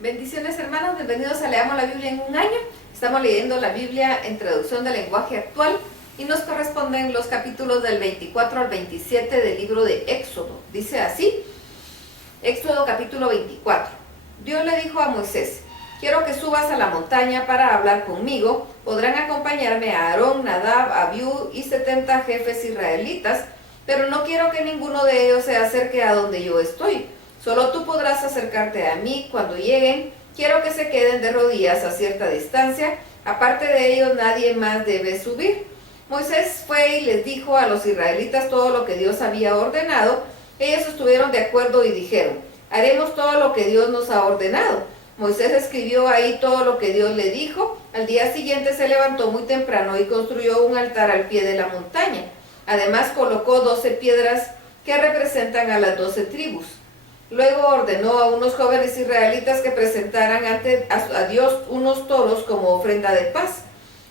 Bendiciones hermanos, bienvenidos a Leamos la Biblia en un año. Estamos leyendo la Biblia en traducción del lenguaje actual y nos corresponden los capítulos del 24 al 27 del libro de Éxodo. Dice así, Éxodo capítulo 24. Dios le dijo a Moisés, quiero que subas a la montaña para hablar conmigo. Podrán acompañarme a Aarón, Nadab, Abiú y 70 jefes israelitas, pero no quiero que ninguno de ellos se acerque a donde yo estoy. Solo tú podrás acercarte a mí. Cuando lleguen, quiero que se queden de rodillas a cierta distancia. Aparte de ellos, nadie más debe subir. Moisés fue y les dijo a los israelitas todo lo que Dios había ordenado. Ellos estuvieron de acuerdo y dijeron, haremos todo lo que Dios nos ha ordenado. Moisés escribió ahí todo lo que Dios le dijo. Al día siguiente se levantó muy temprano y construyó un altar al pie de la montaña. Además colocó 12 piedras que representan a las 12 tribus. Luego ordenó a unos jóvenes israelitas que presentaran ante a Dios unos toros como ofrenda de paz.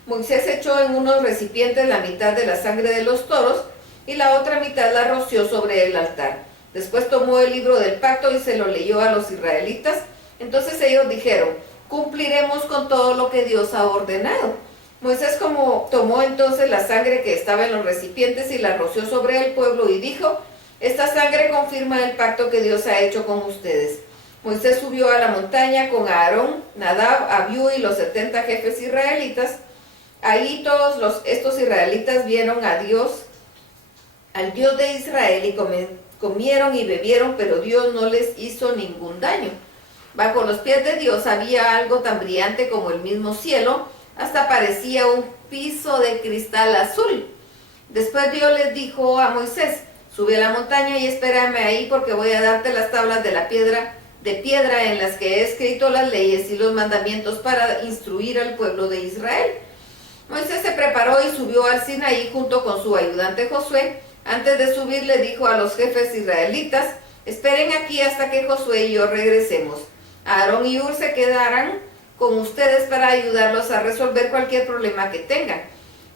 Moisés echó en unos recipientes la mitad de la sangre de los toros y la otra mitad la roció sobre el altar. Después tomó el libro del pacto y se lo leyó a los israelitas. Entonces ellos dijeron, cumpliremos con todo lo que Dios ha ordenado. Moisés tomó entonces la sangre que estaba en los recipientes y la roció sobre el pueblo y dijo, esta sangre confirma el pacto que Dios ha hecho con ustedes. Moisés subió a la montaña con Aarón, Nadab, Abiú y los 70 jefes israelitas. Ahí todos estos israelitas vieron a Dios, al Dios de Israel, y comieron y bebieron, pero Dios no les hizo ningún daño. Bajo los pies de Dios había algo tan brillante como el mismo cielo, hasta parecía un piso de cristal azul. Después Dios les dijo a Moisés, sube a la montaña y espérame ahí porque voy a darte las tablas de piedra en las que he escrito las leyes y los mandamientos para instruir al pueblo de Israel. Moisés se preparó y subió al Sinaí junto con su ayudante Josué. Antes de subir le dijo a los jefes israelitas, esperen aquí hasta que Josué y yo regresemos. Aarón y Hur se quedarán con ustedes para ayudarlos a resolver cualquier problema que tengan.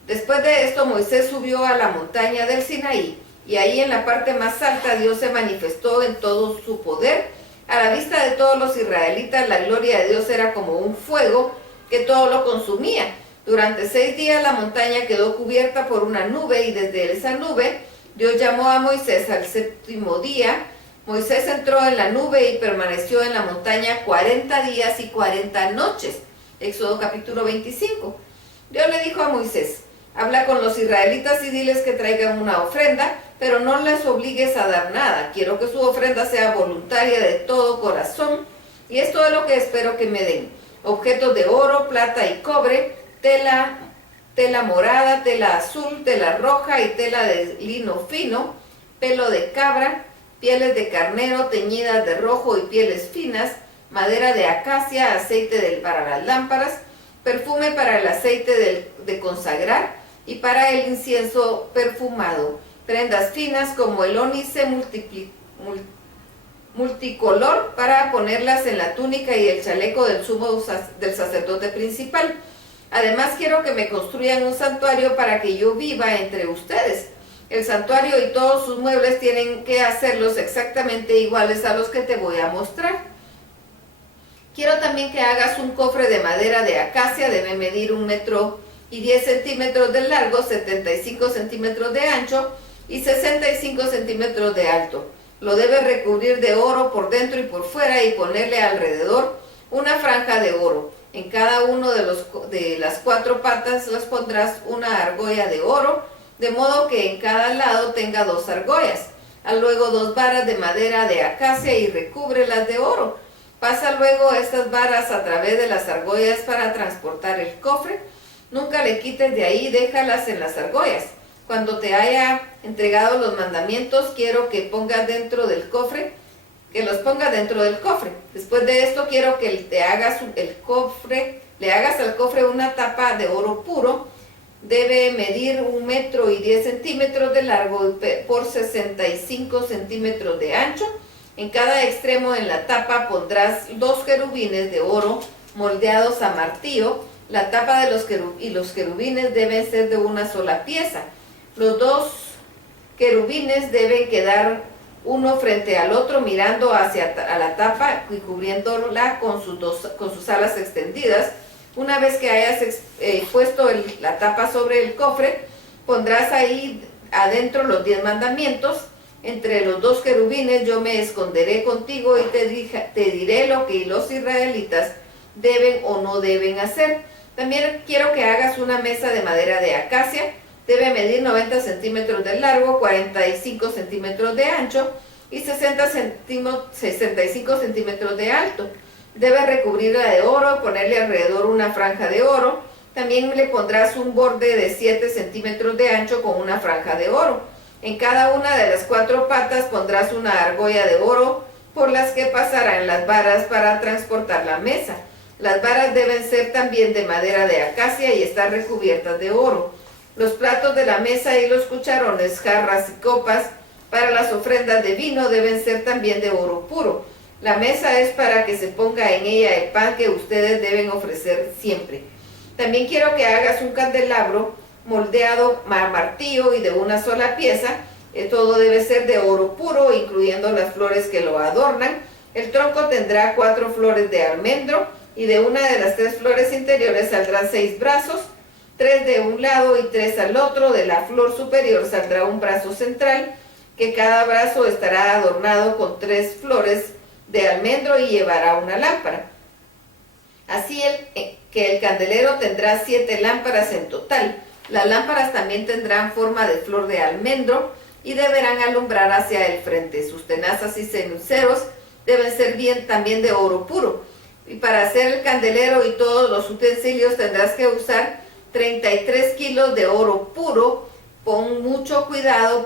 Después de esto Moisés subió a la montaña del Sinaí. Y ahí en la parte más alta Dios se manifestó en todo su poder. A la vista de todos los israelitas la gloria de Dios era como un fuego que todo lo consumía. Durante 6 días la montaña quedó cubierta por una nube y desde esa nube Dios llamó a Moisés al 7º día. Moisés entró en la nube y permaneció en la montaña 40 días y 40 noches. Éxodo capítulo 25. Dios le dijo a Moisés, habla con los israelitas y diles que traigan una ofrenda, pero no les obligues a dar nada. Quiero que su ofrenda sea voluntaria de todo corazón. Y esto es lo que espero que me den. Objetos de oro, plata y cobre, tela morada, tela azul, tela roja y tela de lino fino, pelo de cabra, pieles de carnero teñidas de rojo y pieles finas, madera de acacia, aceite para las lámparas, perfume para el aceite de consagrar y para el incienso perfumado, prendas finas como el ónice multicolor para ponerlas en la túnica y el chaleco del sacerdote principal. Además quiero que me construyan un santuario para que yo viva entre ustedes. El santuario y todos sus muebles tienen que hacerlos exactamente iguales a los que te voy a mostrar. Quiero también que hagas un cofre de madera de acacia, debe medir 1 metro y 10 centímetros de largo, 75 centímetros de ancho y 65 centímetros de alto. Lo debes recubrir de oro por dentro y por fuera y ponerle alrededor una franja de oro. En cada uno de las 4 patas las pondrás una argolla de oro, de modo que en cada lado tenga 2 argollas. Haz luego 2 varas de madera de acacia y recúbrelas de oro. Pasa luego estas varas a través de las argollas para transportar el cofre. Nunca le quites de ahí, déjalas en las argollas. Cuando te haya entregado los mandamientos, quiero que pongas dentro del cofre, Después de esto quiero que le hagas al cofre una tapa de oro puro. Debe medir 1 metro y 10 centímetros de largo por 65 centímetros de ancho. En cada extremo en la tapa pondrás 2 querubines de oro moldeados a martillo. La tapa de los querubines deben ser de una sola pieza. Los 2 querubines deben quedar uno frente al otro, mirando hacia a la tapa y cubriéndola con sus alas extendidas. Una vez que hayas puesto la tapa sobre el cofre, pondrás ahí adentro los 10 mandamientos. Entre los 2 querubines yo me esconderé contigo y te diré lo que los israelitas deben o no deben hacer. También quiero que hagas una mesa de madera de acacia. Debe medir 90 centímetros de largo, 45 centímetros de ancho y 65 centímetros de alto. Debe recubrirla de oro, ponerle alrededor una franja de oro. También le pondrás un borde de 7 centímetros de ancho con una franja de oro. En cada una de las 4 patas pondrás una argolla de oro por las que pasarán las varas para transportar la mesa. Las varas deben ser también de madera de acacia y estar recubiertas de oro. Los platos de la mesa y los cucharones, jarras y copas para las ofrendas de vino deben ser también de oro puro. La mesa es para que se ponga en ella el pan que ustedes deben ofrecer siempre. También quiero que hagas un candelabro moldeado a martillo y de una sola pieza. Todo debe ser de oro puro, incluyendo las flores que lo adornan. El tronco tendrá 4 flores de almendro y de una de las 3 flores interiores saldrán 6 brazos, 3 de un lado y 3 al otro. De la flor superior saldrá un brazo central, que cada brazo estará adornado con 3 flores de almendro y llevará una lámpara. Así que el candelero tendrá 7 lámparas en total. Las lámparas también tendrán forma de flor de almendro y deberán alumbrar hacia el frente. Sus tenazas y cenicero deben ser también de oro puro. Y para hacer el candelero y todos los utensilios tendrás que usar 33 kilos de oro puro. Pon mucho cuidado,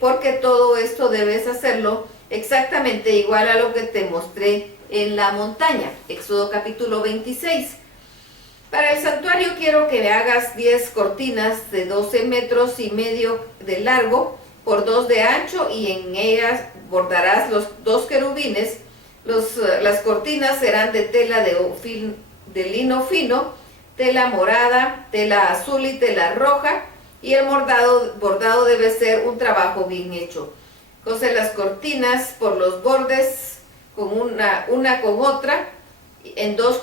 porque todo esto debes hacerlo exactamente igual a lo que te mostré en la montaña. Éxodo capítulo 26. Para el santuario quiero que me hagas 10 cortinas de 12 metros y medio de largo por 2 de ancho, y en ellas bordarás los 2 querubines. Las cortinas serán de tela de lino fino, tela morada, tela azul y tela roja, y el bordado debe ser un trabajo bien hecho. Cose las cortinas por los bordes con una con otra en 2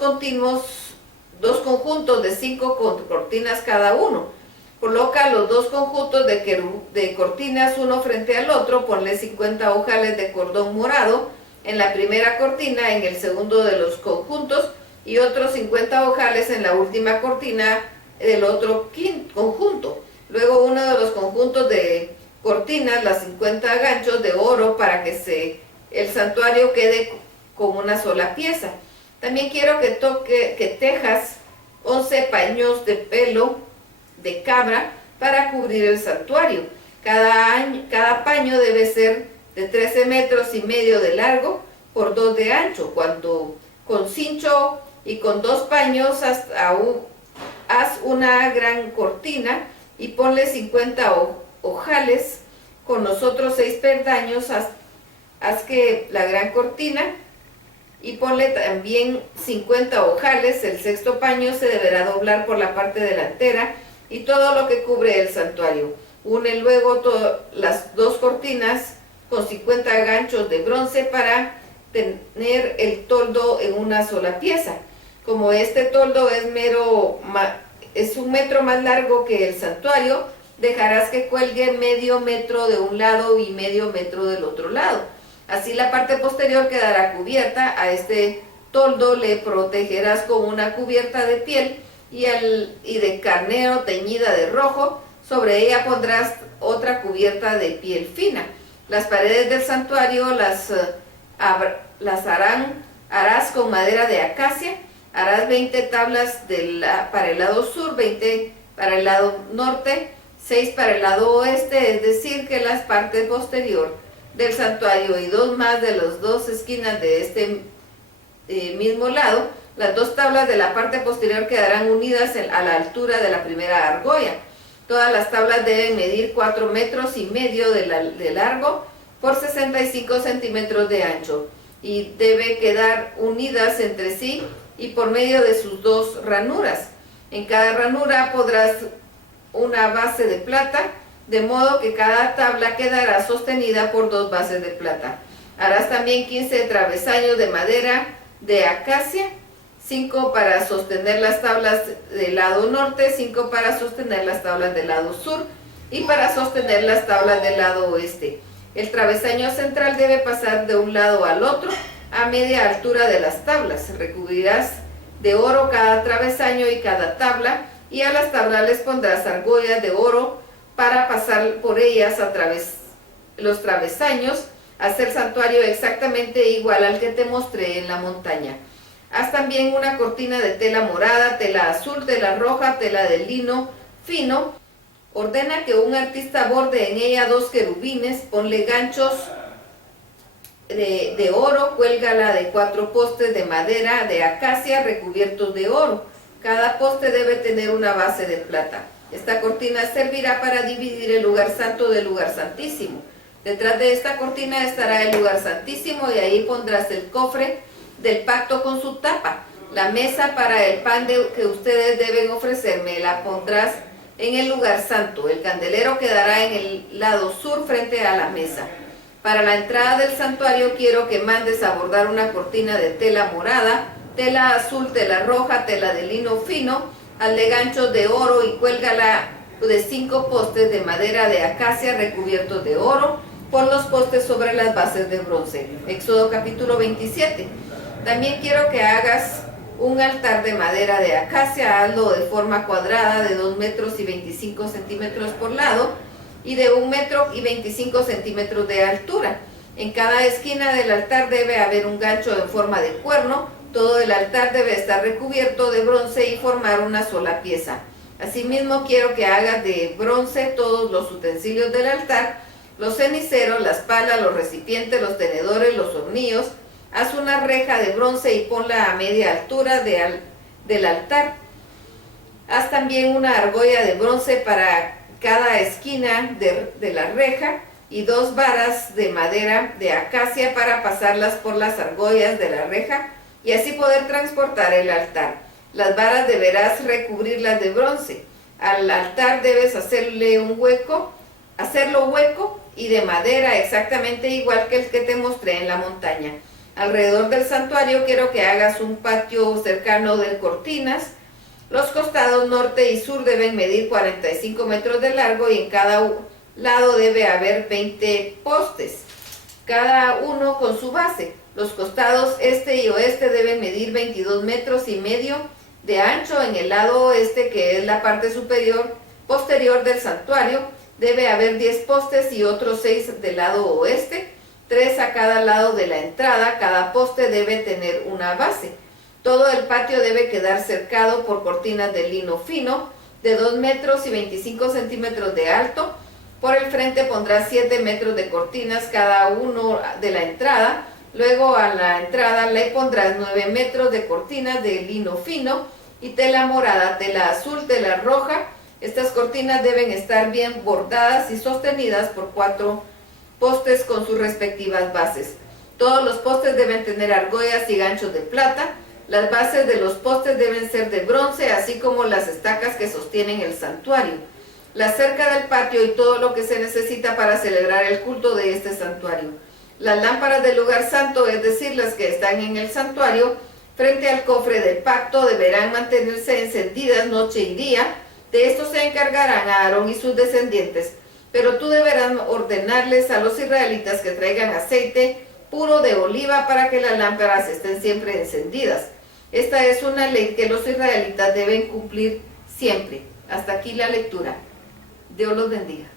conjuntos de 5 cortinas cada uno. Coloca los 2 conjuntos de cortinas uno frente al otro. Ponle 50 ojales de cordón morado en la primera cortina, en el segundo de los conjuntos, y otros 50 ojales en la última cortina del otro conjunto. Luego uno de los conjuntos de cortinas, las 50 ganchos de oro, para que el santuario quede con una sola pieza. También quiero que tejas 11 paños de pelo de cabra para cubrir el santuario. Cada paño debe ser de 13 metros y medio de largo por 2 de ancho. Con cincho y con 2 paños haz una gran cortina y ponle 50 ojales. Con los otros 6 peldaños haz que la gran cortina y ponle también 50 ojales. El 6.º paño se deberá doblar por la parte delantera y todo lo que cubre el santuario. Une luego las 2 cortinas con 50 ganchos de bronce para tener el toldo en una sola pieza. Como este toldo es 1 metro más largo que el santuario, dejarás que cuelgue medio metro de un lado y medio metro del otro lado. Así la parte posterior quedará cubierta. A este toldo le protegerás con una cubierta de piel y de carnero teñida de rojo. Sobre ella pondrás otra cubierta de piel fina. Las paredes del santuario harás con madera de acacia. Harás 20 tablas para el lado sur, 20 para el lado norte, 6 para el lado oeste, es decir, que la parte posterior del santuario y 2 más de las 2 esquinas de este mismo lado. Las 2 tablas de la parte posterior quedarán unidas a la altura de la primera argolla. Todas las tablas deben medir 4 metros y medio de largo por 65 centímetros de ancho y debe quedar unidas entre sí y por medio de sus 2 ranuras. En cada ranura podrás una base de plata de modo que cada tabla quedará sostenida por 2 bases de plata. Harás también 15 travesaños de madera de acacia, 5 para sostener las tablas del lado norte, 5 para sostener las tablas del lado sur y para sostener las tablas del lado oeste. El travesaño central debe pasar de un lado al otro a media altura de las tablas. Recubrirás de oro cada travesaño y cada tabla, y a las tablas les pondrás argollas de oro para pasar por ellas a través los travesaños, hacer santuario exactamente igual al que te mostré en la montaña. Haz también una cortina de tela morada, tela azul, tela roja, tela de lino fino. Ordena que un artista borde en ella 2 querubines, ponle ganchos de oro, cuélgala de 4 postes de madera de acacia recubiertos de oro. Cada poste debe tener una base de plata. Esta cortina servirá para dividir el lugar santo del lugar santísimo. Detrás de esta cortina estará el lugar santísimo, y ahí pondrás el cofre del pacto con su tapa. La mesa para el pan que ustedes deben ofrecerme la pondrás en el lugar santo. El candelero quedará en el lado sur frente a la mesa. Para la entrada del santuario quiero que mandes a bordar una cortina de tela morada, tela azul, tela roja, tela de lino fino, hazle ganchos de oro y cuélgala de 5 postes de madera de acacia recubiertos de oro. Pon los postes sobre las bases de bronce. Éxodo capítulo 27. También quiero que hagas un altar de madera de acacia, hazlo de forma cuadrada de 2 metros y 25 centímetros por lado y de 1 metro y 25 centímetros de altura. En cada esquina del altar debe haber un gancho en forma de cuerno. Todo el altar debe estar recubierto de bronce y formar una sola pieza. Asimismo quiero que hagas de bronce todos los utensilios del altar, los ceniceros, las palas, los recipientes, los tenedores, los hornillos. Haz una reja de bronce y ponla a media altura del altar. Haz también una argolla de bronce para cada esquina de la reja y 2 varas de madera de acacia para pasarlas por las argollas de la reja y así poder transportar el altar. Las varas deberás recubrirlas de bronce. Al altar debes hacerlo hueco y de madera exactamente igual que el que te mostré en la montaña. Alrededor del santuario quiero que hagas un patio cercano de cortinas. Los costados norte y sur deben medir 45 metros de largo y en cada lado debe haber 20 postes, cada uno con su base. Los costados este y oeste deben medir 22 metros y medio de ancho. En el lado oeste, que es la parte posterior del santuario, debe haber 10 postes y otros 6 del lado oeste, 3 a cada lado de la entrada. Cada poste debe tener una base. Todo el patio debe quedar cercado por cortinas de lino fino de 2 metros y 25 centímetros de alto. Por el frente pondrás 7 metros de cortinas cada uno de la entrada. Luego a la entrada le pondrás 9 metros de cortinas de lino fino y tela morada, tela azul, tela roja. Estas cortinas deben estar bien bordadas y sostenidas por 4 postes con sus respectivas bases. Todos los postes deben tener argollas y ganchos de plata. Las bases de los postes deben ser de bronce, así como las estacas que sostienen el santuario, la cerca del patio y todo lo que se necesita para celebrar el culto de este santuario. Las lámparas del lugar santo, es decir, las que están en el santuario, frente al cofre del pacto, deberán mantenerse encendidas noche y día. De esto se encargarán Aarón y sus descendientes, pero tú deberás ordenarles a los israelitas que traigan aceite puro de oliva para que las lámparas estén siempre encendidas. Esta es una ley que los israelitas deben cumplir siempre. Hasta aquí la lectura. Dios los bendiga.